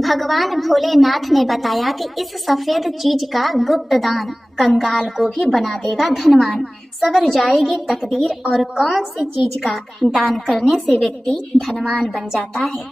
भगवान भोलेनाथ ने बताया कि इस सफेद चीज का गुप्त दान कंगाल को भी बना देगा धनवान। सवर जाएगी तकदीर और कौन सी चीज का दान करने से व्यक्ति धनवान बन जाता है।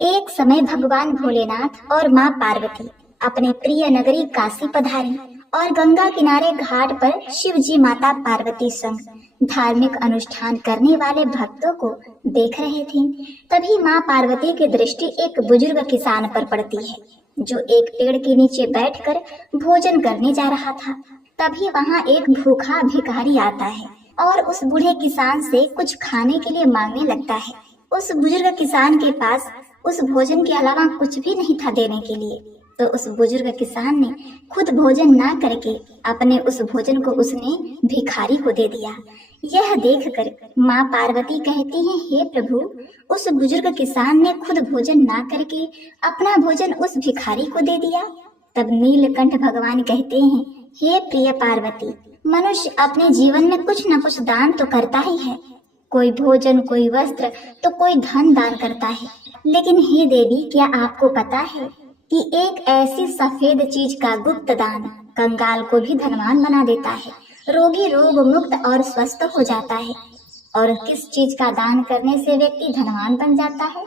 एक समय भगवान भोलेनाथ और माँ पार्वती अपने प्रिय नगरी काशी पधारे और गंगा किनारे घाट पर शिव जी माता पार्वती संग धार्मिक अनुष्ठान करने वाले भक्तों को देख रहे थे। तभी माँ पार्वती की दृष्टि एक बुजुर्ग किसान पर पड़ती है जो एक पेड़ के नीचे बैठकर भोजन करने जा रहा था। तभी वहाँ एक भूखा भिखारी आता है और उस बूढ़े किसान से कुछ खाने के लिए मांगने लगता है। उस बुजुर्ग किसान के पास उस भोजन के अलावा कुछ भी नहीं था देने के लिए, तो उस बुजुर्ग किसान ने खुद भोजन ना करके अपने उस भोजन को उसने भिखारी को दे दिया। यह देखकर माँ पार्वती कहती हैं, हे प्रभु, उस बुजुर्ग किसान ने खुद भोजन ना करके अपना भोजन उस भिखारी को दे दिया। तब नीलकंठ भगवान कहते हैं, हे प्रिय पार्वती, मनुष्य अपने जीवन में कुछ न कुछ दान तो करता ही है। कोई भोजन, कोई वस्त्र, तो कोई धन दान करता है। लेकिन हे देवी, क्या आपको पता है कि एक ऐसी सफेद चीज का गुप्त दान कंगाल को भी धनवान बना देता है, रोगी रोग मुक्त और स्वस्थ हो जाता है। और किस चीज का दान करने से व्यक्ति धनवान बन जाता है?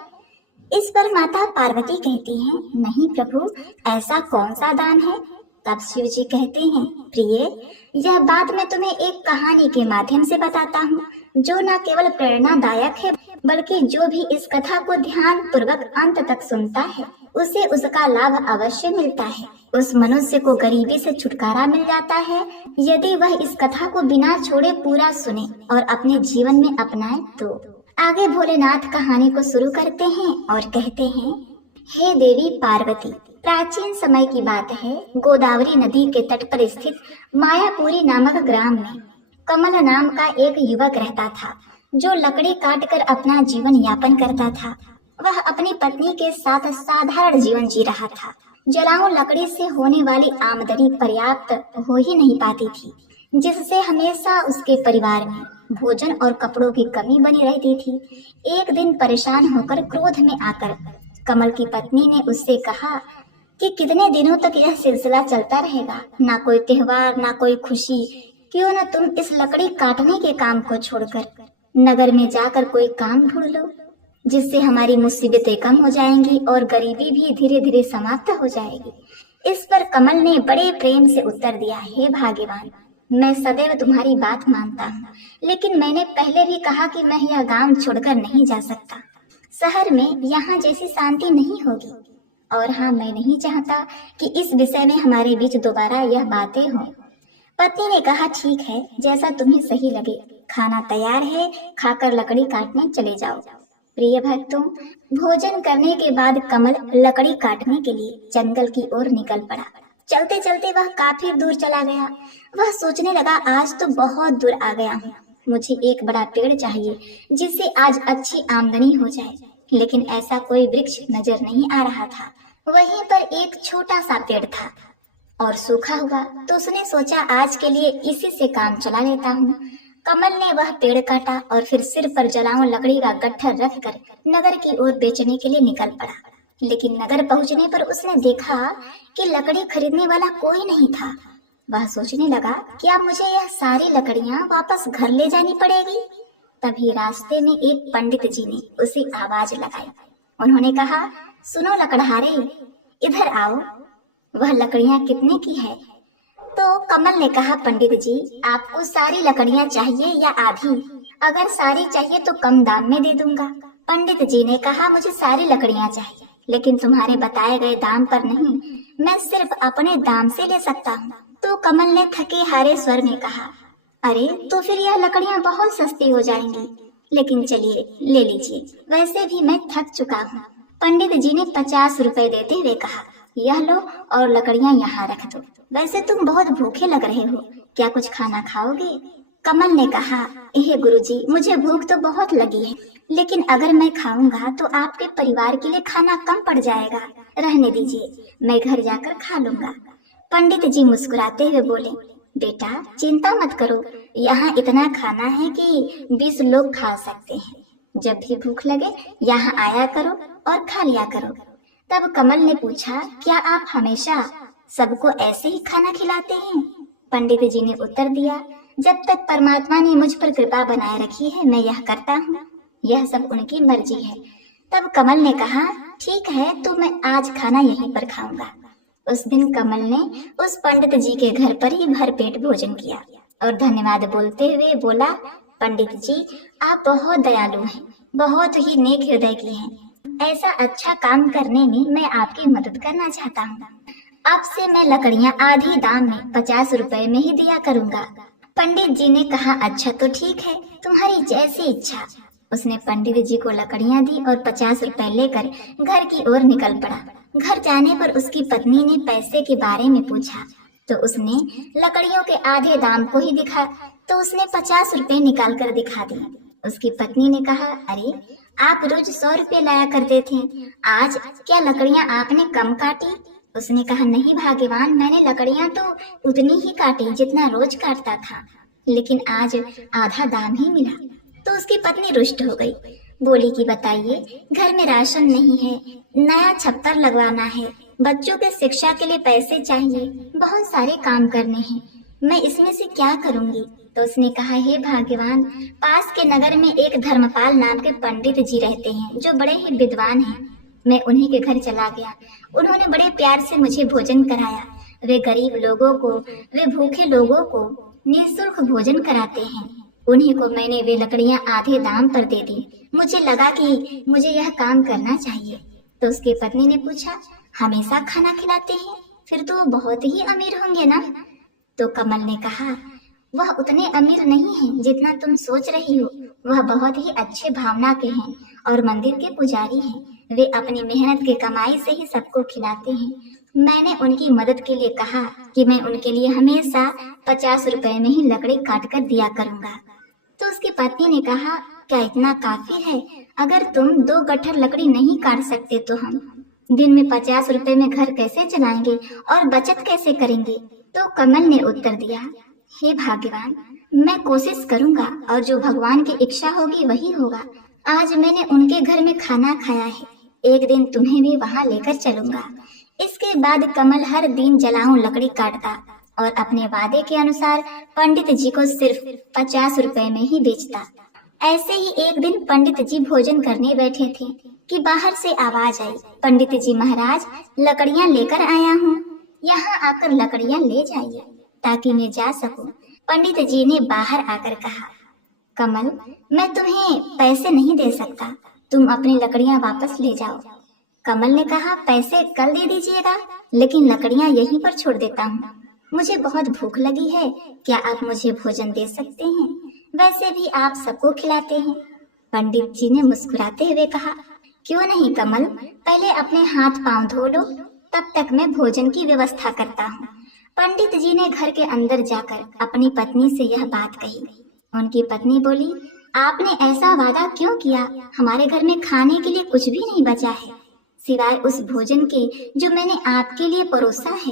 इस पर माता पार्वती कहती हैं, नहीं प्रभु, ऐसा कौन सा दान है? तब शिव जी कहते हैं, प्रिय, यह बात मैं तुम्हें एक कहानी के माध्यम से बताता हूँ जो न केवल प्रेरणादायक है बल्कि जो भी इस कथा को ध्यान पूर्वक अंत तक सुनता है उसे उसका लाभ अवश्य मिलता है। उस मनुष्य को गरीबी से छुटकारा मिल जाता है यदि वह इस कथा को बिना छोड़े पूरा सुने और अपने जीवन में अपनाए तो। आगे भोलेनाथ कहानी को शुरू करते हैं और कहते हैं, हे देवी पार्वती, प्राचीन समय की बात है। गोदावरी नदी के तट पर स्थित मायापुरी नामक ग्राम में कमल नाम का एक युवक रहता था जो लकड़ी काटकर अपना जीवन यापन करता था। वह अपनी पत्नी के साथ साधारण जीवन जी रहा था। जलाऊ लकड़ी से होने वाली आमदनी पर्याप्त हो ही नहीं पाती थी, जिससे हमेशा उसके परिवार में भोजन और कपड़ों की कमी बनी रहती थी। एक दिन परेशान होकर क्रोध में आकर कमल की पत्नी ने उससे कहा कि कितने दिनों तक यह सिलसिला चलता रहेगा, ना कोई त्योहार ना कोई खुशी, क्यों न तुम इस लकड़ी काटने के काम को छोड़कर नगर में जाकर कोई काम ढूंढ लो, जिससे हमारी मुसीबतें कम हो जाएंगी और गरीबी भी धीरे धीरे समाप्त हो जाएगी। इस पर कमल ने बड़े प्रेम से उत्तर दिया, हे भाग्यवान, मैं सदैव तुम्हारी बात मानता हूँ, लेकिन मैंने पहले भी कहा कि मैं यह गांव छोड़कर नहीं जा सकता। शहर में यहाँ जैसी शांति नहीं होगी, और हाँ, मैं नहीं चाहता कि इस विषय में हमारे बीच दोबारा यह बातें हों। पत्नी ने कहा, ठीक है, जैसा तुम्हें सही लगे, खाना तैयार है, खाकर लकड़ी काटने चले जाओ। प्रिय भक्तों, भोजन करने के बाद कमल लकड़ी काटने के लिए जंगल की ओर निकल पड़ा। चलते चलते वह काफी दूर चला गया। वह सोचने लगा, आज तो बहुत दूर आ गया हूँ, मुझे एक बड़ा पेड़ चाहिए जिससे आज अच्छी आमदनी हो जाए। लेकिन ऐसा कोई वृक्ष नजर नहीं आ रहा था। वहीं पर एक छोटा सा पेड़ था और सूखा हुआ, तो उसने सोचा आज के लिए इसी से काम चला लेता हूँ। कमल ने वह पेड़ काटा और फिर सिर पर जलाऊं लकड़ी का गट्ठर रखकर नगर की ओर बेचने के लिए निकल पड़ा। लेकिन नगर पहुंचने पर उसने देखा कि लकड़ी खरीदने वाला कोई नहीं था। वह सोचने लगा कि अब मुझे यह सारी लकड़ियां वापस घर ले जानी पड़ेगी। तभी रास्ते में एक पंडित जी ने उसे आवाज लगाई। उन्होंने कहा, सुनो लकड़हारे, इधर आओ, वह लकड़ियां कितने की है? तो कमल ने कहा, पंडित जी, आपको सारी लकड़ियां चाहिए या आधी? अगर सारी चाहिए तो कम दाम में दे दूंगा। पंडित जी ने कहा, मुझे सारी लकड़ियां चाहिए, लेकिन तुम्हारे बताए गए दाम पर नहीं, मैं सिर्फ अपने दाम से ले सकता हूँ। तो कमल ने थके हारे स्वर में कहा, अरे तो फिर यह लकड़ियां बहुत सस्ती हो जाएंगी, लेकिन चलिए ले लीजिए, वैसे भी मैं थक चुका हूँ। पंडित जी ने 50 रुपए देते हुए कहा, यह लो और लकड़ियां यहाँ रख दो। वैसे तुम बहुत भूखे लग रहे हो, क्या कुछ खाना खाओगे? कमल ने कहा, हे गुरुजी, मुझे भूख तो बहुत लगी है, लेकिन अगर मैं खाऊंगा तो आपके परिवार के लिए खाना कम पड़ जाएगा। रहने दीजिए, मैं घर जाकर खा लूंगा। पंडित जी मुस्कुराते हुए बोले, बेटा चिंता मत करो, यहाँ इतना खाना है कि 20 लोग खा सकते हैं। जब भी भूख लगे यहाँ आया करो और खा लिया करो। तब कमल ने पूछा, क्या आप हमेशा सबको ऐसे ही खाना खिलाते हैं? पंडित जी ने उत्तर दिया, जब तक परमात्मा ने मुझ पर कृपा बनाए रखी है मैं यह करता हूँ, यह सब उनकी मर्जी है। तब कमल ने कहा, ठीक है, तो मैं आज खाना यहीं पर खाऊंगा। उस दिन कमल ने उस पंडित जी के घर पर ही भरपेट भोजन किया और धन्यवाद बोलते हुए बोला, पंडित जी आप बहुत दयालु हैं, बहुत ही नेक हृदय की हैं। ऐसा अच्छा काम करने में मैं आपकी मदद करना चाहता हूँ। आपसे मैं लकड़ियाँ आधी दाम में 50 रुपए में ही दिया करूँगा। पंडित जी ने कहा, अच्छा तो ठीक है, तुम्हारी जैसी इच्छा। उसने पंडित जी को लकड़ियाँ दी और 50 रुपए लेकर घर की ओर निकल पड़ा। घर जाने पर उसकी पत्नी ने पैसे के बारे में पूछा तो उसने लकड़ियों के आधे दाम को ही दिखा तो उसने 50 रुपए निकाल कर दिखा दिए। उसकी पत्नी ने कहा, अरे आप रोज 100 रुपए लाया करते थे, आज क्या लकड़ियाँ आपने कम काटी? उसने कहा, नहीं भाग्यवान, मैंने लकड़ियाँ तो उतनी ही काटी जितना रोज काटता था, लेकिन आज आधा दाम ही मिला। तो उसकी पत्नी रुष्ट हो गई, बोली कि बताइए, घर में राशन नहीं है, नया छप्पर लगवाना है, बच्चों के शिक्षा के लिए पैसे चाहिए, बहुत सारे काम करने हैं, मैं इसमें से क्या करूंगी? तो उसने कहा, हे भाग्यवान, पास के नगर में एक धर्मपाल नाम के पंडित जी रहते हैं जो बड़े ही विद्वान हैं। मैं उन्हीं के घर चला गया, उन्होंने बड़े प्यार से मुझे भोजन कराया। वे गरीब लोगों को, वे भूखे लोगों को निःशुल्क भोजन कराते हैं। उन्हीं को मैंने वे लकड़ियां आधे दाम पर दे दी। मुझे लगा कि मुझे यह काम करना चाहिए। तो उसकी पत्नी ने पूछा, हमेशा खाना खिलाते हैं, फिर तो बहुत ही अमीर होंगे ना? तो कमल ने कहा, वह उतने अमीर नहीं हैं जितना तुम सोच रही हो। वह बहुत ही अच्छे भावना के हैं और मंदिर के पुजारी हैं। वे अपनी मेहनत की कमाई से ही सबको खिलाते हैं। मैंने उनकी मदद के लिए कहा कि मैं उनके लिए हमेशा 50 रुपए में ही लकड़ी काट कर दिया करूंगा। तो उसकी पत्नी ने कहा, क्या इतना काफी है? अगर तुम 2 गट्ठर लकड़ी नहीं काट सकते तो हम दिन में 50 रुपए में घर कैसे चलाएंगे और बचत कैसे करेंगे? तो कमल ने उत्तर दिया, हे भाग्यवान, मैं कोशिश करूंगा और जो भगवान की इच्छा होगी वही होगा। आज मैंने उनके घर में खाना खाया है, एक दिन तुम्हें भी वहां लेकर चलूंगा। इसके बाद कमल हर दिन जलाऊं लकड़ी काटता और अपने वादे के अनुसार पंडित जी को सिर्फ 50 रुपए में ही बेचता। ऐसे ही एक दिन पंडित जी भोजन करने बैठे थे कि बाहर से आवाज आई, पंडित जी महाराज, लकड़ियां लेकर आया हूँ, यहाँ आकर लकड़ियां ले जाइए ताकि मैं जा सकूं। पंडित जी ने बाहर आकर कहा, कमल, मैं तुम्हें पैसे नहीं दे सकता, तुम अपनी लकड़ियां वापस ले जाओ। कमल ने कहा, पैसे कल दे दीजिएगा, लेकिन लकड़ियां यहीं पर छोड़ देता हूँ। मुझे बहुत भूख लगी है, क्या आप मुझे भोजन दे सकते हैं? वैसे भी आप सबको खिलाते हैं। पंडित जी ने मुस्कुराते हुए कहा, क्यों नहीं कमल, पहले अपने हाथ पांव धो लो, तब तक मैं भोजन की व्यवस्था करता हूँ। पंडित जी ने घर के अंदर जाकर अपनी पत्नी से यह बात कही। उनकी पत्नी बोली, आपने ऐसा वादा क्यों किया? हमारे घर में खाने के लिए कुछ भी नहीं बचा है, सिवाय उस भोजन के जो मैंने आपके लिए परोसा है।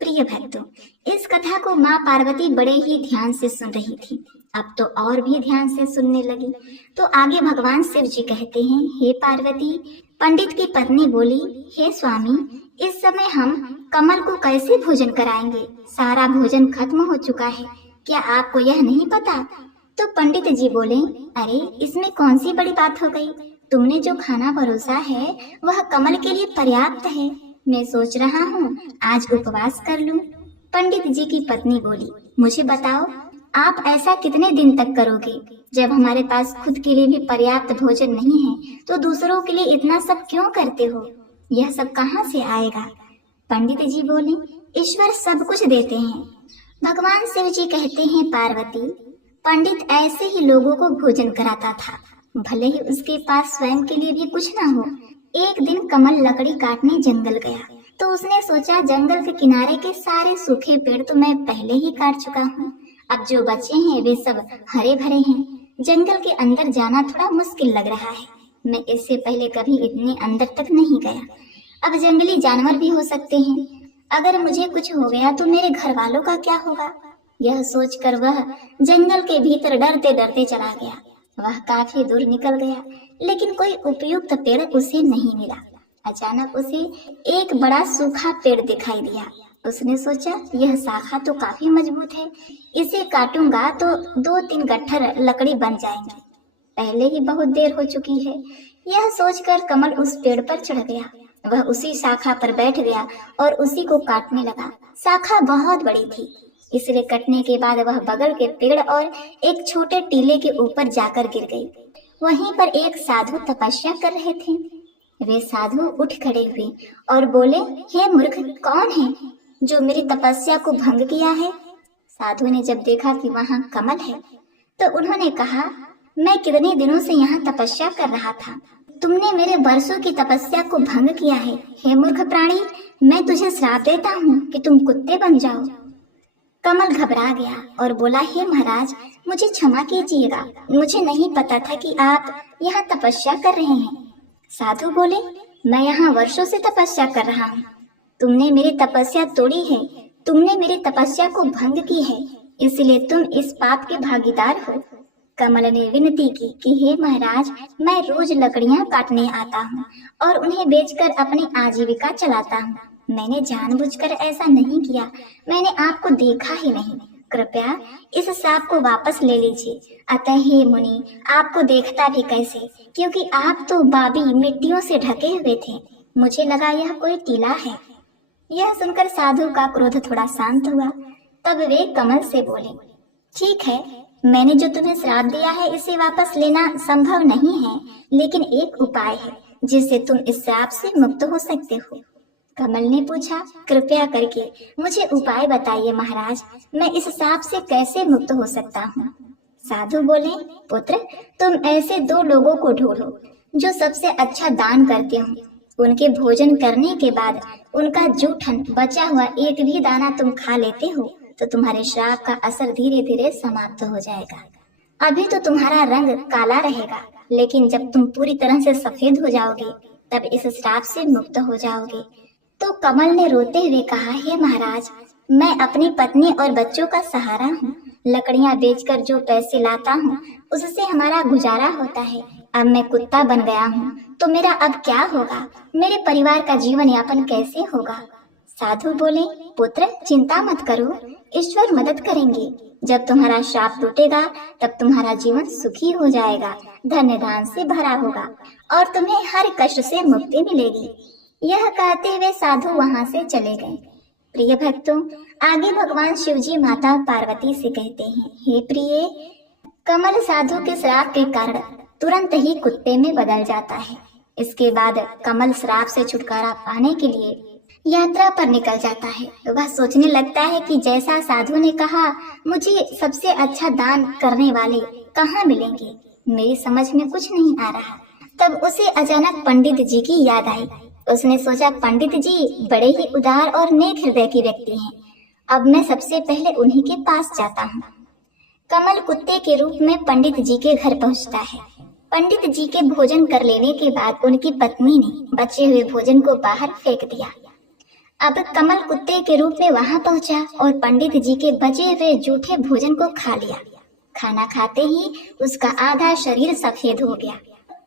प्रिय भक्तों, इस कथा को माँ पार्वती बड़े ही ध्यान से सुन रही थी। अब तो और भी ध्यान से सुनने लगी। तो आगे भगवान शिव जी कहते हैं, हे पार्वती, पंडित की पत्नी बोली, हे स्वामी, इस समय हम कमल को कैसे भोजन कराएंगे? सारा भोजन खत्म हो चुका है, क्या आपको यह नहीं पता? तो पंडित जी बोले, अरे इसमें कौन सी बड़ी बात हो गई? तुमने जो खाना परोसा है वह कमल के लिए पर्याप्त है। मैं सोच रहा हूँ आज उपवास कर लूं। पंडित जी की पत्नी बोली, मुझे बताओ, आप ऐसा कितने दिन तक करोगे? जब हमारे पास खुद के लिए भी पर्याप्त भोजन नहीं है तो दूसरों के लिए इतना सब क्यों करते हो? यह सब कहाँ से आएगा? पंडित जी बोले, ईश्वर सब कुछ देते हैं। भगवान शिव जी कहते हैं, पार्वती, पंडित ऐसे ही लोगों को भोजन कराता था, भले ही उसके पास स्वयं के लिए भी कुछ ना हो। एक दिन कमल लकड़ी काटने जंगल गया तो उसने सोचा, जंगल के किनारे के सारे सूखे पेड़ तो मैं पहले ही काट चुका हूँ, अब जो बचे हैं वे सब हरे भरे हैं। जंगल के अंदर जाना थोड़ा मुश्किल लग रहा है, मैं इससे पहले कभी इतने अंदर तक नहीं गया। अब जंगली जानवर भी हो सकते हैं, अगर मुझे कुछ हो गया तो मेरे घर वालों का क्या होगा? यह सोचकर वह जंगल के भीतर डरते डरते चला गया। वह काफी दूर निकल गया, लेकिन कोई उपयुक्त पेड़ उसे नहीं मिला। अचानक उसे एक बड़ा सूखा पेड़ दिखाई दिया। उसने सोचा, यह शाखा तो काफी मजबूत है, इसे काटूंगा तो 2-3 गट्ठर लकड़ी बन जाएंगे। पहले ही बहुत देर हो चुकी है। यह सोचकर कमल उस पेड़ पर चढ़ गया। वह उसी शाखा पर बैठ गया और उसी को काटने लगा। शाखा बहुत बड़ी थी, इसलिए कटने के बाद वह बगल के पेड़ और एक छोटे टीले के ऊपर जाकर गिर गई। वहीं पर एक साधु तपस्या कर रहे थे। वे साधु उठ खड़े हुए और बोले, हे मूर्ख, कौन है जो मेरी तपस्या को भंग किया है? साधु ने जब देखा कि वहां कमल है तो उन्होंने कहा, मैं कितने दिनों से यहाँ तपस्या कर रहा था, तुमने मेरे वर्षों की तपस्या को भंग किया है। हे मूर्ख प्राणी, मैं तुझे श्राप देता हूँ कि तुम कुत्ते बन जाओ। कमल घबरा गया और बोला, हे महाराज, मुझे क्षमा कीजिएगा, मुझे नहीं पता था कि आप यहाँ तपस्या कर रहे हैं। साधु बोले, मैं यहाँ वर्षों से तपस्या कर रहा हूँ, तुमने मेरी तपस्या तोड़ी है, तुमने मेरी तपस्या को भंग की है, इसलिए तुम इस पाप के भागीदार हो। कमल ने विनती की कि हे महाराज, मैं रोज लकड़ियाँ काटने आता हूँ और उन्हें बेचकर अपनी आजीविका चलाता हूँ। मैंने जानबूझकर ऐसा नहीं किया, मैंने आपको देखा ही नहीं। कृपया इस सांप को वापस ले लीजिए। अतः हे मुनि, आपको देखता भी कैसे, क्योंकि आप तो बाबी मिट्टियों से ढके हुए थे, मुझे लगा यह कोई टीला है। यह सुनकर साधु का क्रोध थोड़ा शांत हुआ। तब वे कमल से बोले, ठीक है, मैंने जो तुम्हें श्राप दिया है इसे वापस लेना संभव नहीं है, लेकिन एक उपाय है जिससे तुम इस श्राप से मुक्त हो सकते हो। कमल ने पूछा, कृपया करके मुझे उपाय बताइए महाराज, मैं इस श्राप से कैसे मुक्त हो सकता हूँ? साधु बोले, पुत्र, तुम ऐसे 2 लोगों को ढूंढो जो सबसे अच्छा दान करते हो। उनके भोजन करने के बाद उनका जूठन बचा हुआ एक भी दाना तुम खा लेते हो तो तुम्हारे श्राप का असर धीरे धीरे समाप्त हो जाएगा। अभी तो तुम्हारा रंग काला रहेगा, लेकिन जब तुम पूरी तरह से सफेद हो जाओगे तब इस श्राप से मुक्त हो जाओगे। तो कमल ने रोते हुए कहा, हे महाराज, मैं अपनी पत्नी और बच्चों का सहारा हूँ, लकड़ियाँ बेचकर जो पैसे लाता हूँ उससे हमारा गुजारा होता है। अब मैं कुत्ता बन गया हूँ तो मेरा अब क्या होगा? मेरे परिवार का जीवन यापन कैसे होगा? साधु बोले, पुत्र, चिंता मत करो, ईश्वर मदद करेंगे। जब तुम्हारा श्राप टूटेगा तब तुम्हारा जीवन सुखी हो जाएगा, धन्य धान से भरा होगा और तुम्हें हर कष्ट से मुक्ति मिलेगी। यह कहते हुए साधु वहां से चले गए। प्रिय भक्तों, आगे भगवान शिवजी माता पार्वती से कहते हैं, हे प्रिय, कमल साधु के श्राप के कारण तुरंत ही कुत्ते में बदल जाता है। इसके बाद कमल श्राप से छुटकारा पाने के लिए यात्रा पर निकल जाता है। वह सोचने लगता है कि जैसा साधु ने कहा, मुझे सबसे अच्छा दान करने वाले कहाँ मिलेंगे, मेरी समझ में कुछ नहीं आ रहा। तब उसे अचानक पंडित जी की याद आई। उसने सोचा, पंडित जी बड़े ही उदार और नेक हृदय के व्यक्ति हैं, अब मैं सबसे पहले उन्हीं के पास जाता हूँ। कमल कुत्ते के रूप में पंडित जी के घर पहुँचता है। पंडित जी के भोजन कर लेने के बाद उनकी पत्नी ने बचे हुए भोजन को बाहर फेंक दिया। अब कमल कुत्ते के रूप में वहां पहुंचा और पंडित जी के बचे हुए जूठे भोजन को खा लिया। खाना खाते ही उसका आधा शरीर सफेद हो गया।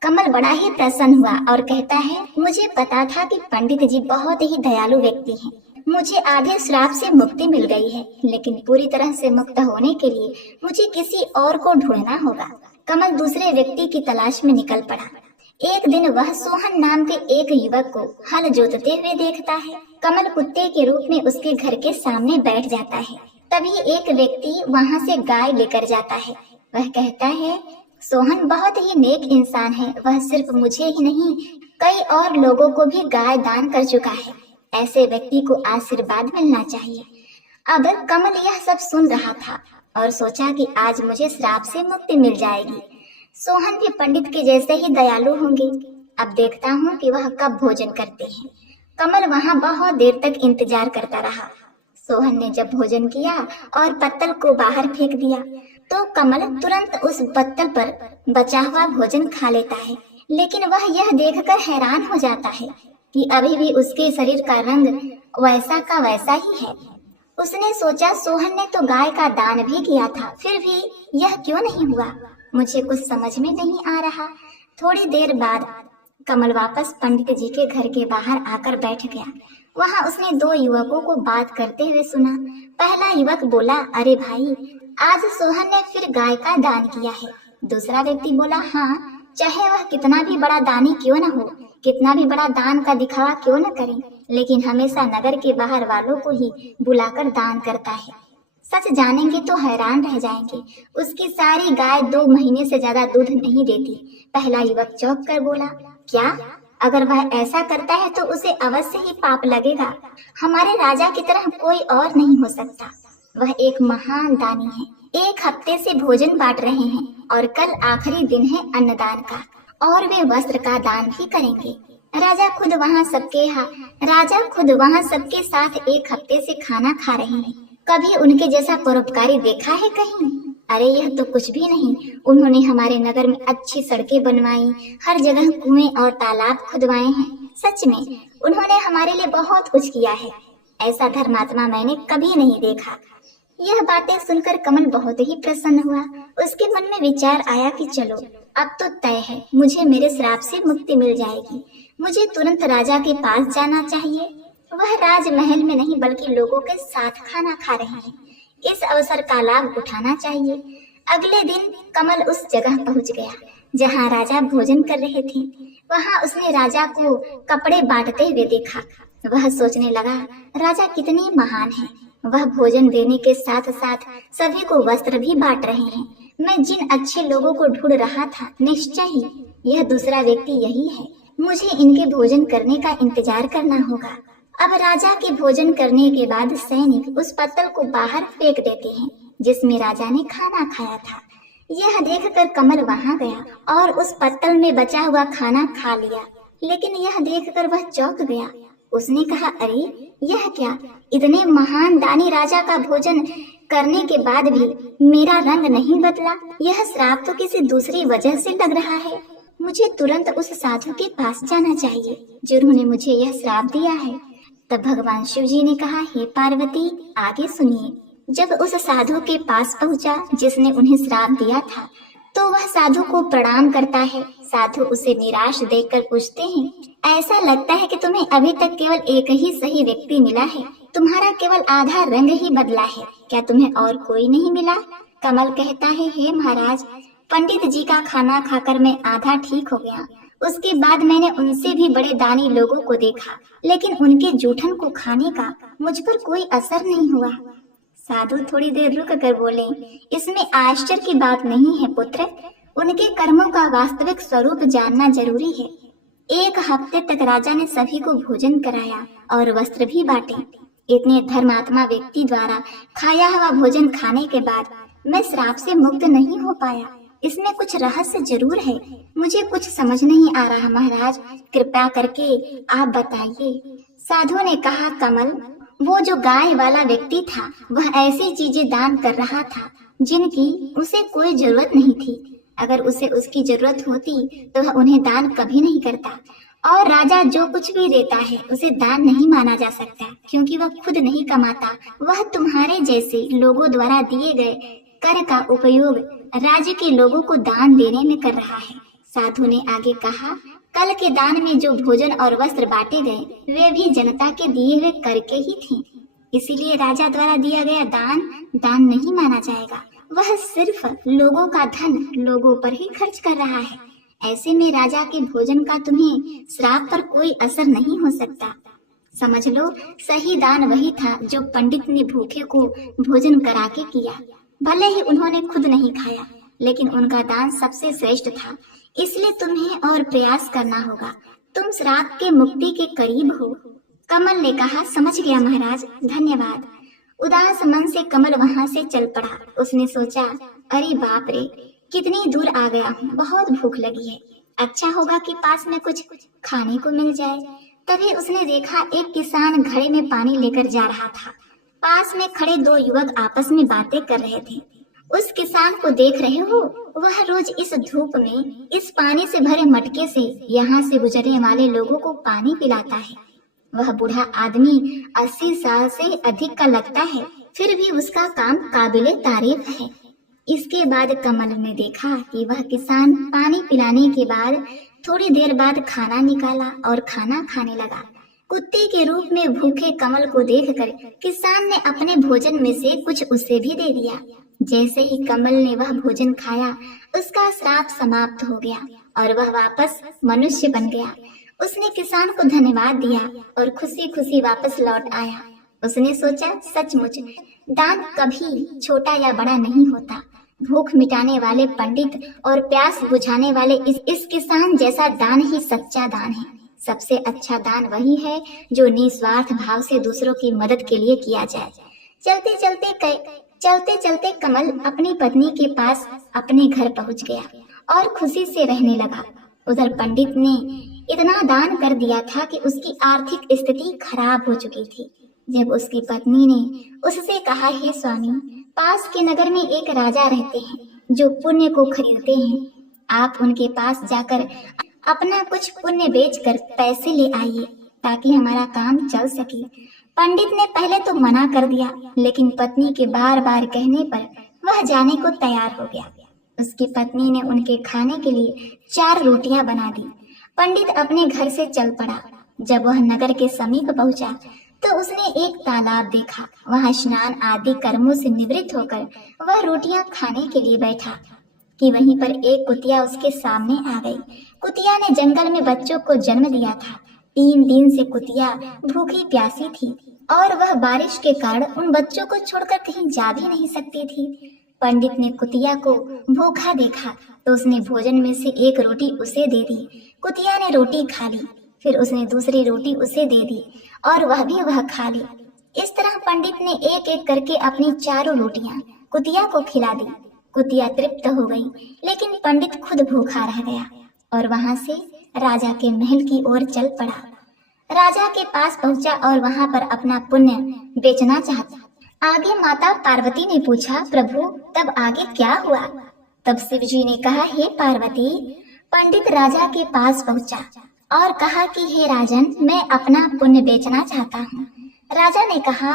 कमल बड़ा ही प्रसन्न हुआ और कहता है, मुझे पता था कि पंडित जी बहुत ही दयालु व्यक्ति हैं। मुझे आधे श्राप से मुक्ति मिल गई है, लेकिन पूरी तरह से मुक्त होने के लिए मुझे किसी और को ढूंढना होगा। कमल दूसरे व्यक्ति की तलाश में निकल पड़ा। एक दिन वह सोहन नाम के एक युवक को हल जोतते हुए देखता है। कमल कुत्ते के रूप में उसके घर के सामने बैठ जाता है। तभी एक व्यक्ति वहां से गाय लेकर जाता है। वह कहता है, सोहन बहुत ही नेक इंसान है, वह सिर्फ मुझे ही नहीं कई और लोगों को भी गाय दान कर चुका है। ऐसे व्यक्ति को आशीर्वाद मिलना चाहिए। अब कमल यह सब सुन रहा था और सोचा कि आज मुझे श्राप से मुक्ति मिल जाएगी। सोहन भी पंडित के जैसे ही दयालु होंगे। अब देखता हूँ कि वह कब भोजन करते हैं। कमल वहाँ बहुत देर तक इंतजार करता रहा। सोहन ने जब भोजन किया और पत्तल को बाहर फेंक दिया तो कमल तुरंत उस पत्तल पर बचा हुआ भोजन खा लेता है। लेकिन वह यह देखकर हैरान हो जाता है कि अभी भी उसके शरीर का रंग वैसा का वैसा ही है। उसने सोचा, सोहन ने तो गाय का दान भी किया था, फिर भी यह क्यों नहीं हुआ? मुझे कुछ समझ में नहीं आ रहा। थोड़ी देर बाद कमल वापस पंडित जी के घर के बाहर आकर बैठ गया। वहां उसने दो युवकों को बात करते हुए सुना। पहला युवक बोला, अरे भाई, आज सोहन ने फिर गाय का दान किया है। दूसरा व्यक्ति बोला, हाँ, चाहे वह कितना भी बड़ा दानी क्यों न हो, कितना भी बड़ा दान का दिखावा क्यों न करे, लेकिन हमेशा नगर के बाहर वालों को ही बुलाकर दान करता है। सच जानेंगे तो हैरान रह जाएंगे, उसकी सारी गाय 2 महीने से ज्यादा दूध नहीं देती। पहला युवक चौंक कर बोला, क्या? अगर वह ऐसा करता है तो उसे अवश्य ही पाप लगेगा। हमारे राजा की तरह कोई और नहीं हो सकता। वह एक महान दानी है। 1 हफ्ते से भोजन बांट रहे हैं और कल आखिरी दिन है अन्नदान का, और वे वस्त्र का दान भी करेंगे। राजा खुद वहाँ सबके साथ 1 हफ्ते से खाना खा रहे हैं। कभी उनके जैसा परोपकारी देखा है कहीं? अरे यह तो कुछ भी नहीं। उन्होंने हमारे नगर में अच्छी सड़कें बनवाई, हर जगह कुएं और तालाब खुदवाए हैं। सच में उन्होंने हमारे लिए बहुत कुछ किया है। ऐसा धर्मात्मा मैंने कभी नहीं देखा। यह बातें सुनकर कमल बहुत ही प्रसन्न हुआ। उसके मन में विचार आया कि चलो, अब तो तय है, मुझे मेरे श्राप से मुक्ति मिल जाएगी। मुझे तुरंत राजा के पास जाना चाहिए। वह राजमहल में नहीं बल्कि लोगों के साथ खाना खा रहे हैं। इस अवसर का लाभ उठाना चाहिए। अगले दिन कमल उस जगह पहुंच गया जहां राजा भोजन कर रहे थे। वहां उसने राजा को कपड़े बांटते हुए देखा। वह सोचने लगा, राजा कितने महान हैं। वह भोजन देने के साथ साथ सभी को वस्त्र भी बांट रहे हैं। मैं जिन अच्छे लोगों को ढूंढ रहा था, निश्चय ही यह दूसरा व्यक्ति यही है। मुझे इनके भोजन करने का इंतजार करना होगा। अब राजा के भोजन करने के बाद सैनिक उस पत्तल को बाहर फेंक देते हैं जिसमें राजा ने खाना खाया था। यह देखकर कमल वहां गया और उस पत्तल में बचा हुआ खाना खा लिया, लेकिन यह देखकर वह चौंक गया। उसने कहा, अरे यह क्या? इतने महान दानी राजा का भोजन करने के बाद भी मेरा रंग नहीं बदला। यह श्राप तो किसी दूसरी वजह से लग रहा है। मुझे तुरंत उस साधु के पास जाना चाहिए जिन्होंने मुझे यह श्राप दिया है। तब भगवान शिव जी ने कहा, हे पार्वती, आगे सुनिए। जब उस साधु के पास पहुंचा जिसने उन्हें श्राप दिया था, तो वह साधु को प्रणाम करता है। साधु उसे निराश देखकर पूछते हैं, ऐसा लगता है कि तुम्हें अभी तक केवल एक ही सही व्यक्ति मिला है। तुम्हारा केवल आधा रंग ही बदला है। क्या तुम्हें और कोई नहीं मिला? कमल कहता है, हे महाराज, पंडित जी का खाना खाकर मैं आधा ठीक हो गया। उसके बाद मैंने उनसे भी बड़े दानी लोगों को देखा, लेकिन उनके जूठन को खाने का मुझ पर कोई असर नहीं हुआ। साधु थोड़ी देर रुक कर बोले, इसमें आश्चर्य की बात नहीं है पुत्र। उनके कर्मों का वास्तविक स्वरूप जानना जरूरी है। 1 हफ्ते तक राजा ने सभी को भोजन कराया और वस्त्र भी बांटे। इतने धर्मात्मा व्यक्ति द्वारा खाया हुआ भोजन खाने के बाद मैं श्राप से मुक्त नहीं हो पाया। इसमें कुछ रहस्य जरूर है। मुझे कुछ समझ नहीं आ रहा महाराज, कृपया करके आप बताइए। साधु ने कहा, कमल, वो जो गाय वाला व्यक्ति था वह ऐसी चीजें दान कर रहा था जिनकी उसे कोई जरूरत नहीं थी। अगर उसे उसकी जरूरत होती तो वह उन्हें दान कभी नहीं करता। और राजा जो कुछ भी देता है उसे दान नहीं माना जा सकता, क्योंकि वह खुद नहीं कमाता। वह तुम्हारे जैसे लोगों द्वारा दिए गए कर का उपयोग राज्य के लोगों को दान देने में कर रहा है। साधु ने आगे कहा, कल के दान में जो भोजन और वस्त्र बांटे गए वे भी जनता के दिए हुए कर के ही थे। इसीलिए राजा द्वारा दिया गया दान नहीं माना जाएगा। वह सिर्फ लोगों का धन लोगों पर ही खर्च कर रहा है। ऐसे में राजा के भोजन का तुम्हें श्राप पर कोई असर नहीं हो सकता। समझ लो, सही दान वही था जो पंडित ने भूखे को भोजन करा के किया। भले ही उन्होंने खुद नहीं खाया, लेकिन उनका दान सबसे श्रेष्ठ था। इसलिए तुम्हें और प्रयास करना होगा। तुम श्राप के मुक्ति के करीब हो। कमल ने कहा, समझ गया महाराज, धन्यवाद। उदास मन से कमल वहां से चल पड़ा। उसने सोचा, अरे बाप रे, कितनी दूर आ गया हूँ, बहुत भूख लगी है। अच्छा होगा कि पास में कुछ खाने को मिल जाए। तभी उसने देखा एक किसान घड़े में पानी लेकर जा रहा था। पास में खड़े 2 युवक आपस में बातें कर रहे थे। उस किसान को देख रहे हो? वह रोज इस धूप में इस पानी से भरे मटके से यहाँ से गुजरने वाले लोगों को पानी पिलाता है। वह बूढ़ा आदमी 80 साल से अधिक का लगता है, फिर भी उसका काम काबिले तारीफ है। इसके बाद कमल ने देखा कि वह किसान पानी पिलाने के बाद थोड़ी देर बाद खाना निकाला और खाना खाने लगा। कुत्ते के रूप में भूखे कमल को देखकर किसान ने अपने भोजन में से कुछ उसे भी दे दिया। जैसे ही कमल ने वह भोजन खाया, उसका श्राप समाप्त हो गया और वह वापस मनुष्य बन गया। उसने किसान को धन्यवाद दिया और खुशी खुशी वापस लौट आया। उसने सोचा, सचमुच दान कभी छोटा या बड़ा नहीं होता। भूख मिटाने वाले पंडित और प्यास बुझाने वाले इस किसान जैसा दान ही सच्चा दान है। सबसे अच्छा दान वही है जो निस्वार्थ भाव से दूसरों की मदद के लिए किया जाए। चलते चलते कमल अपनी पत्नी के पास अपने घर पहुंच गया और खुशी से रहने लगा। उधर पंडित ने इतना दान कर दिया था कि उसकी आर्थिक स्थिति खराब हो चुकी थी। जब उसकी पत्नी ने उससे कहा, हे स्वामी, पास के नगर में एक राजा रहते हैं जो पुण्य को खरीदते हैं। आप उनके पास जाकर अपना कुछ पुण्य बेचकर पैसे ले आइए ताकि हमारा काम चल सके। पंडित ने पहले तो मना कर दिया, लेकिन पत्नी के बार बार कहने पर वह जाने को तैयार हो गया। उसकी पत्नी ने उनके खाने के लिए 4 रोटियां बना दी। पंडित अपने घर से चल पड़ा। जब वह नगर के समीप पहुंचा तो उसने एक तालाब देखा। वहां स्नान आदि कर्मों से निवृत्त होकर वह रोटियां खाने के लिए बैठा कि वहीं पर एक कुतिया उसके सामने आ गई। कुतिया ने जंगल में बच्चों को जन्म दिया था। 3 दिन से कुतिया भूखी प्यासी थी और वह बारिश के कारण उन बच्चों को छोड़कर कहीं जा भी नहीं सकती थी। पंडित ने कुतिया को भूखा देखा तो उसने भोजन में से एक रोटी उसे दे दी। कुतिया ने रोटी खा ली, फिर उसने दूसरी रोटी उसे दे दी और वह खा ली। इस तरह पंडित ने एक एक करके अपनी 4 रोटियां कुतिया को खिला दी। कुतिया तृप्त हो गई, लेकिन पंडित खुद भूखा रह गया और वहां से राजा के महल की ओर चल पड़ा। राजा के पास पहुंचा और वहां पर अपना पुण्य बेचना चाहता। आगे माता पार्वती ने पूछा, प्रभु तब आगे क्या हुआ? तब शिव जी ने कहा, हे पार्वती, पंडित राजा के पास पहुंचा और कहा कि हे राजन, मैं अपना पुण्य बेचना चाहता हूँ। राजा ने कहा,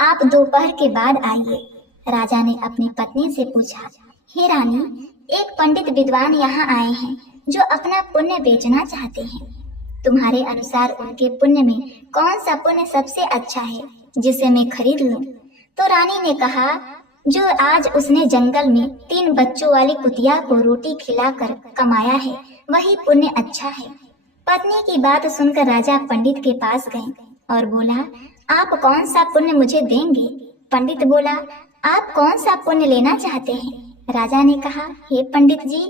आप दोपहर के बाद आइए। राजा ने अपनी पत्नी से पूछा, हे रानी, एक पंडित विद्वान यहाँ आए हैं जो अपना पुण्य बेचना चाहते हैं। तुम्हारे अनुसार उनके पुण्य में कौन सा पुण्य सबसे अच्छा है जिसे मैं खरीद लूं? तो रानी ने कहा, जो आज उसने जंगल में 3 बच्चों वाली कुतिया को रोटी खिलाकर कमाया है, वही पुण्य अच्छा है। पत्नी की बात सुनकर राजा पंडित के पास गए और बोला, आप कौन सा पुण्य मुझे देंगे? पंडित बोला, आप कौन सा पुण्य लेना चाहते हैं? राजा ने कहा, हे पंडित जी,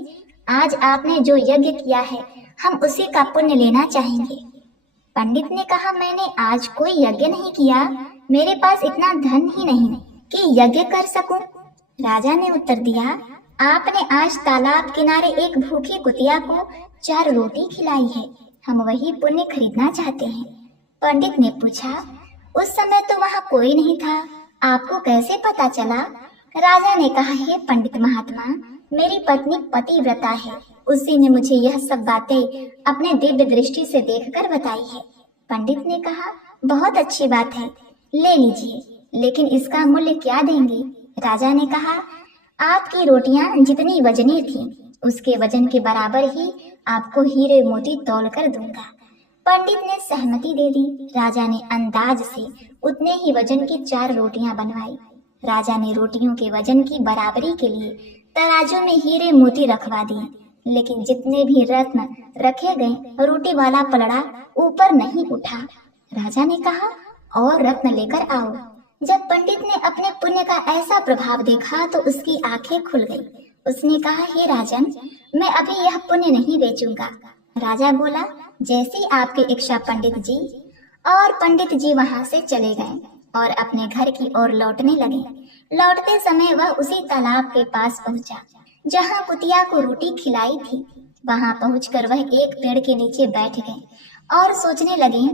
आज आपने जो यज्ञ किया है, हम उसी का पुण्य लेना चाहेंगे। पंडित ने कहा, मैंने आज कोई यज्ञ नहीं किया, मेरे पास इतना धन ही नहीं कि यज्ञ कर सकूं। राजा ने उत्तर दिया, आपने आज तालाब किनारे एक भूखी कुतिया को 4 रोटी खिलाई है, हम वही पुण्य खरीदना चाहते हैं। पंडित ने पूछा, उस समय तो वहाँ कोई नहीं था, आपको कैसे पता चला? राजा ने कहा, हे पंडित महात्मा, मेरी पत्नी पतिव्रता है, उसी ने मुझे यह सब बातें अपने दिव्य दृष्टि से देखकर बताई है। पंडित ने कहा, बहुत अच्छी बात है, ले लीजिए, लेकिन इसका मूल्य क्या देंगे? राजा ने कहा, आपकी रोटियां जितनी वजनी थी, उसके वजन के बराबर ही आपको हीरे मोती तौल कर दूंगा। पंडित ने सहमति दे दी। राजा ने अंदाज से उतने ही वजन की 4 रोटियां बनवाई। राजा ने रोटियों के वजन की बराबरी के लिए तराजू में हीरे मोती रखवा दिए, लेकिन जितने भी रत्न रखे गए, रोटी वाला पलड़ा ऊपर नहीं उठा। राजा ने कहा, और रत्न लेकर आओ। जब पंडित ने अपने पुण्य का ऐसा प्रभाव देखा तो उसकी आंखें खुल गई। उसने कहा, हे राजन, मैं अभी यह पुण्य नहीं बेचूंगा। राजा बोला, जैसी आपकी इच्छा पंडित जी। और पंडित जी वहां से चले गए और अपने घर की ओर लौटने लगे। लौटते समय वह उसी तालाब के पास पहुंचा जहां कुतिया को रोटी खिलाई थी। वहां पहुंचकर वह एक पेड़ के नीचे बैठ गए और सोचने लगे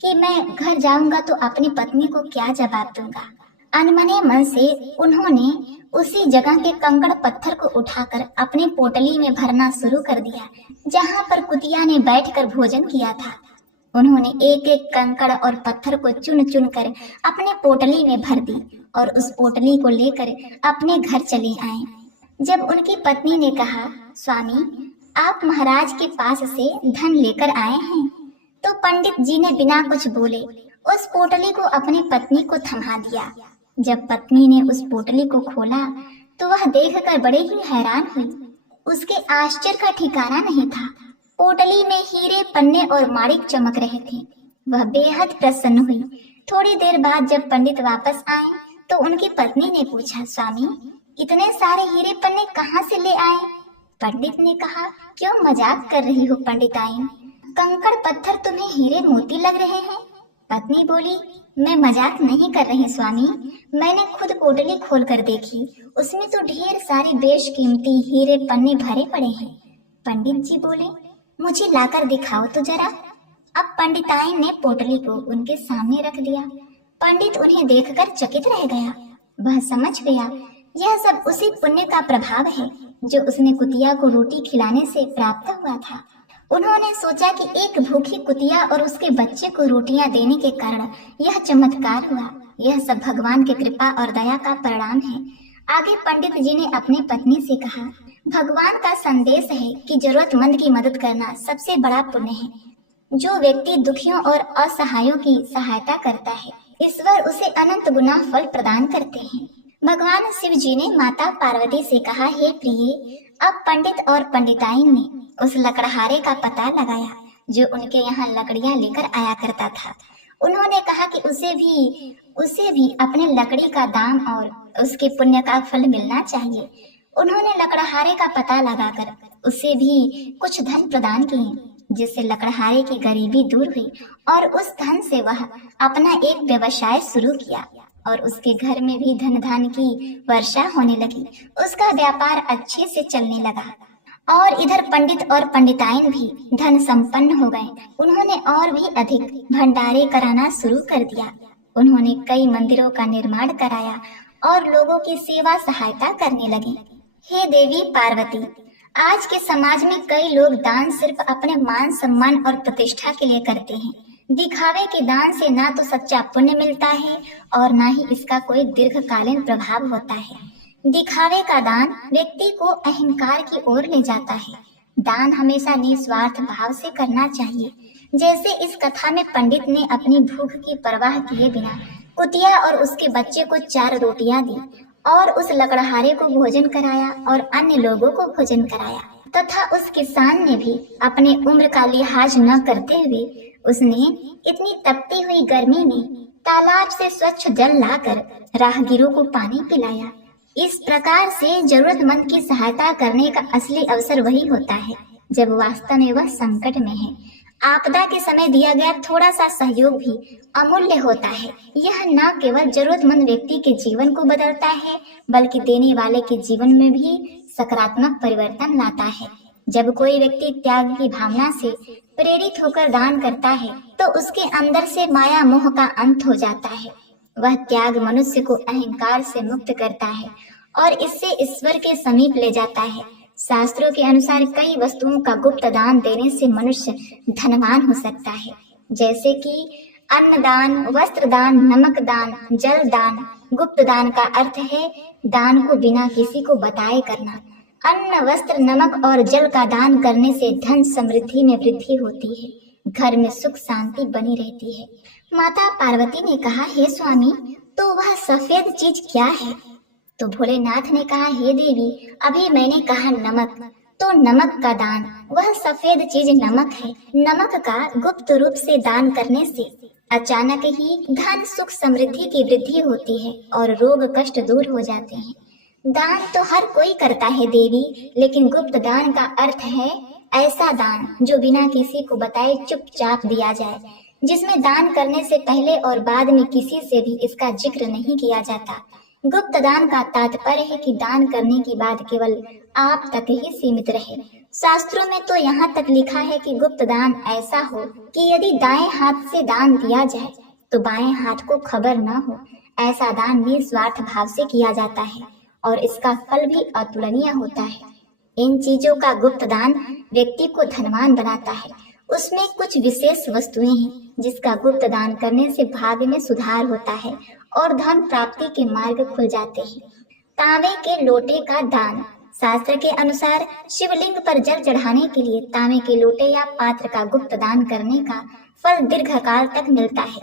कि मैं घर जाऊंगा तो अपनी पत्नी को क्या जवाब दूंगा। अनमने मन से उन्होंने उसी जगह के कंकड़ पत्थर को उठाकर अपनी पोटली में भरना शुरू कर दिया जहां पर कुतिया ने बैठकर भोजन किया था। उन्होंने एक एक कंकड़ और पत्थर को चुन चुन कर अपने पोटली में भर दी और उस पोटली को लेकर अपने घर चले आए। जब उनकी पत्नी ने कहा, स्वामी, आप महाराज के पास से धन लेकर आए हैं। तो पंडित जी ने बिना कुछ बोले उस पोटली को अपनी पत्नी को थमा दिया। जब पत्नी ने उस पोटली को खोला तो वह देखकर बड़े ही हैरान हुई। उसके आश्चर्य का ठिकाना नहीं था। पोटली में हीरे, पन्ने और माणिक चमक रहे थे। वह बेहद प्रसन्न हुई। थोड़ी देर बाद जब पंडित वापस आए तो उनकी पत्नी ने पूछा, स्वामी, इतने सारे हीरे पन्ने कहाँ से ले आए? पंडित ने कहा, क्यों मजाक कर रही हो पंडिताइन? कंकड़ पत्थर तुम्हें हीरे मोती लग रहे हैं? पत्नी बोली, मैं मजाक नहीं कर रही स्वामी, मैंने खुद पोटली खोल कर देखी, उसमें तो ढेर सारे बेशकीमती हीरे पन्ने भरे पड़े हैं। पंडित जी बोले, मुझे लाकर दिखाओ तो जरा। अब पंडिताइन ने पोटली को उनके सामने रख दिया। पंडित उन्हें देखकर चकित रह गया। वह समझ गया यह सब उसी पुण्य का प्रभाव है जो उसने कुतिया को रोटी खिलाने से प्राप्त हुआ था। उन्होंने सोचा कि एक भूखी कुतिया और उसके बच्चे को रोटियां देने के कारण यह चमत्कार हुआ। यह सब भगवान की कृपा और दया का परिणाम है। आगे पंडित जी ने अपनी पत्नी से कहा, भगवान का संदेश है कि जरूरतमंद की मदद करना सबसे बड़ा पुण्य है। जो व्यक्ति दुखियों और असहायों की सहायता करता है, ईश्वर उसे अनंत गुना फल प्रदान करते हैं। भगवान शिव जी ने माता पार्वती से कहा, हे प्रिय, अब पंडित और पंडिताइन ने उस लकड़हारे का पता लगाया जो उनके यहाँ लकड़ियां लेकर आया करता था। उन्होंने कहा कि उसे भी अपने लकड़ी का दाम और उसके पुण्य का फल मिलना चाहिए। उन्होंने लकड़हारे का पता लगाकर उसे भी कुछ धन प्रदान किए, जिससे लकड़हारे की गरीबी दूर हुई और उस धन से वह अपना एक व्यवसाय शुरू किया और उसके घर में भी धन धान की वर्षा होने लगी। उसका व्यापार अच्छे से चलने लगा और इधर पंडित और पंडिताइन भी धन संपन्न हो गए। उन्होंने और भी अधिक भंडारे कराना शुरू कर दिया। उन्होंने कई मंदिरों का निर्माण कराया और लोगों की सेवा सहायता करने लगे। हे देवी पार्वती, आज के समाज में कई लोग दान सिर्फ अपने मान सम्मान और प्रतिष्ठा के लिए करते हैं। दिखावे के दान से ना तो सच्चा पुण्य मिलता है और ना ही इसका कोई दीर्घकालीन प्रभाव होता है। दिखावे का दान व्यक्ति को अहंकार की ओर ले जाता है। दान हमेशा निस्वार्थ भाव से करना चाहिए। जैसे इस कथा में पंडित ने अपनी भूख की परवाह किए बिना कुतिया और उसके बच्चे को 4 रोटियां दी और उस लकड़हारे को भोजन कराया और अन्य लोगों को भोजन कराया, तथा उस किसान ने भी अपने उम्र का लिहाज न करते हुए उसने इतनी तपती हुई गर्मी में तालाब से स्वच्छ जल लाकर राहगीरों को पानी पिलाया। इस प्रकार से जरूरतमंद की सहायता करने का असली अवसर वही होता है जब वास्तव में वह संकट में है। आपदा के समय दिया गया थोड़ा सा सहयोग भी अमूल्य होता है। यह न केवल जरूरतमंद व्यक्ति के जीवन को बदलता है बल्कि देने वाले के जीवन में भी सकारात्मक परिवर्तन लाता है। जब कोई व्यक्ति त्याग की भावना से प्रेरित होकर दान करता है तो उसके अंदर से माया मोह का अंत हो जाता है। वह त्याग मनुष्य को अहंकार से मुक्त करता है और इससे ईश्वर के समीप ले जाता है। शास्त्रों के अनुसार कई वस्तुओं का गुप्त दान देने से मनुष्य धनवान हो सकता है, जैसे कि अन्न दान, वस्त्र दान, नमक दान, जल दान। गुप्त दान का अर्थ है दान को बिना किसी को बताए करना। अन्न, वस्त्र, नमक और जल का दान करने से धन समृद्धि में वृद्धि होती है, घर में सुख शांति बनी रहती है। माता पार्वती ने कहा, हे स्वामी, तो वह सफेद चीज क्या है? तो भोलेनाथ ने कहा, हे देवी, अभी मैंने कहा नमक, तो नमक का दान, वह सफेद चीज नमक है। नमक का गुप्त रूप से दान करने से अचानक ही धन सुख समृद्धि की वृद्धि होती है और रोग कष्ट दूर हो जाते हैं। दान तो हर कोई करता है देवी, लेकिन गुप्त दान का अर्थ है ऐसा दान जो बिना किसी को बताए चुपचाप दिया जाए, जिसमें दान करने से पहले और बाद में किसी से भी इसका जिक्र नहीं किया जाता। गुप्त दान का तात्पर्य है कि दान करने की बात केवल आप तक ही सीमित रहे। शास्त्रों में तो यहाँ तक लिखा है कि गुप्त दान ऐसा हो कि यदि दाएं हाथ से दान दिया जाए तो बाएं हाथ को खबर न हो। ऐसा दान निस्वार्थ भाव से किया जाता है और इसका फल भी अतुलनीय होता है। इन चीजों का गुप्त दान व्यक्ति को धनवान बनाता है। उसमें कुछ विशेष वस्तुएं हैं जिसका गुप्त दान करने से भाग्य में सुधार होता है और धन प्राप्ति के मार्ग खुल जाते हैं। तांबे के लोटे का दान शास्त्र के अनुसार शिवलिंग पर जल चढ़ाने के लिए तांबे के लोटे या पात्र का गुप्त दान करने का फल दीर्घकाल तक मिलता है।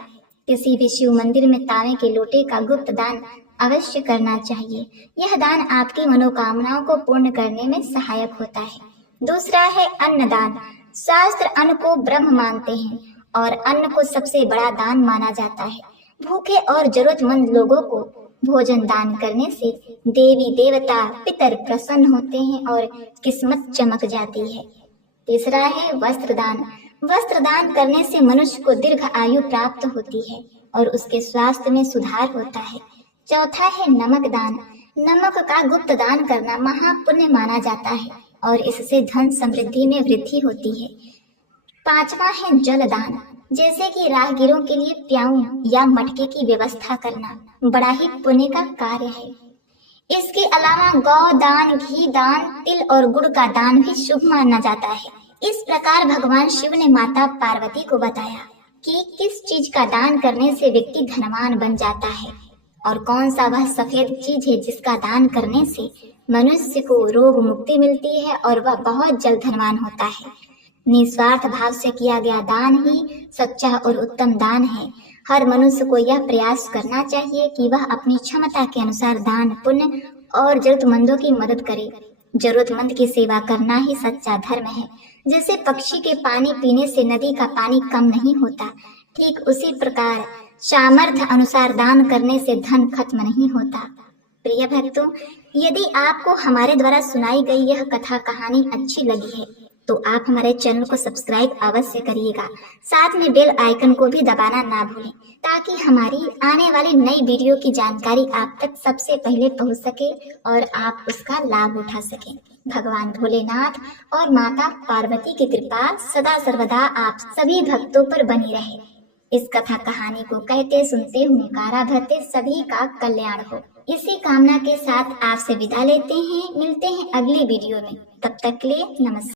किसी भी शिव मंदिर में तांबे के लोटे का गुप्त दान अवश्य करना चाहिए। यह दान आपकी मनोकामनाओं को पूर्ण करने में सहायक होता है। दूसरा है अन्नदान। शास्त्र अन्न को ब्रह्म मानते हैं और अन्न को सबसे बड़ा दान माना जाता है। भूखे और जरूरतमंद लोगों को भोजन दान करने से देवी देवता पितर प्रसन्न होते हैं और किस्मत चमक जाती है। तीसरा है वस्त्र दान। वस्त्र दान करने से मनुष्य को दीर्घ आयु प्राप्त होती है और उसके स्वास्थ्य में सुधार होता है। चौथा है नमक दान। नमक का गुप्त दान करना महापुण्य माना जाता है और इससे धन समृद्धि में वृद्धि होती है। पांचवा है जल दान। जैसे कि राहगीरों के लिए प्याऊ या मटके की व्यवस्था करना बड़ा ही पुण्य का कार्य है। इसके अलावा गौ दान, घी दान, तिल और गुड़ का दान भी शुभ माना जाता है। इस प्रकार भगवान शिव ने माता पार्वती को बताया कि किस चीज का दान करने से व्यक्ति धनवान बन जाता है और कौन सा वह सफेद चीज है जिसका दान करने से मनुष्य को रोग मुक्ति मिलती है और वह बहुत जल्द धनवान होता है। निस्वार्थ भाव से किया गया दान ही सच्चा और उत्तम दान है। हर मनुष्य को यह प्रयास करना चाहिए कि वह अपनी क्षमता के अनुसार दान पुण्य और जरूरतमंदों की मदद करे। जरूरतमंद की सेवा करना ही सच्चा धर्म है। जैसे पक्षी के पानी पीने से नदी का पानी कम नहीं होता, ठीक उसी प्रकार सामर्थ्य अनुसार दान करने से धन खत्म नहीं होता। प्रिय भक्तों, यदि आपको हमारे द्वारा सुनाई गई यह कथा कहानी अच्छी लगी है तो आप हमारे चैनल को सब्सक्राइब अवश्य करिएगा। साथ में बेल आइकन को भी दबाना ना भूलें ताकि हमारी आने वाली नई वीडियो की जानकारी आप तक सबसे पहले पहुंच सके और आप उसका लाभ उठा सकें। भगवान भोलेनाथ और माता पार्वती की कृपा सदा सर्वदा आप सभी भक्तों पर बनी रहे। इस कथा कहानी को कहते सुनते हुंकारा भरते सभी का कल्याण हो, इसी कामना के साथ आपसे विदा लेते हैं। मिलते हैं अगली वीडियो में। तब तक के लिए नमस्कार।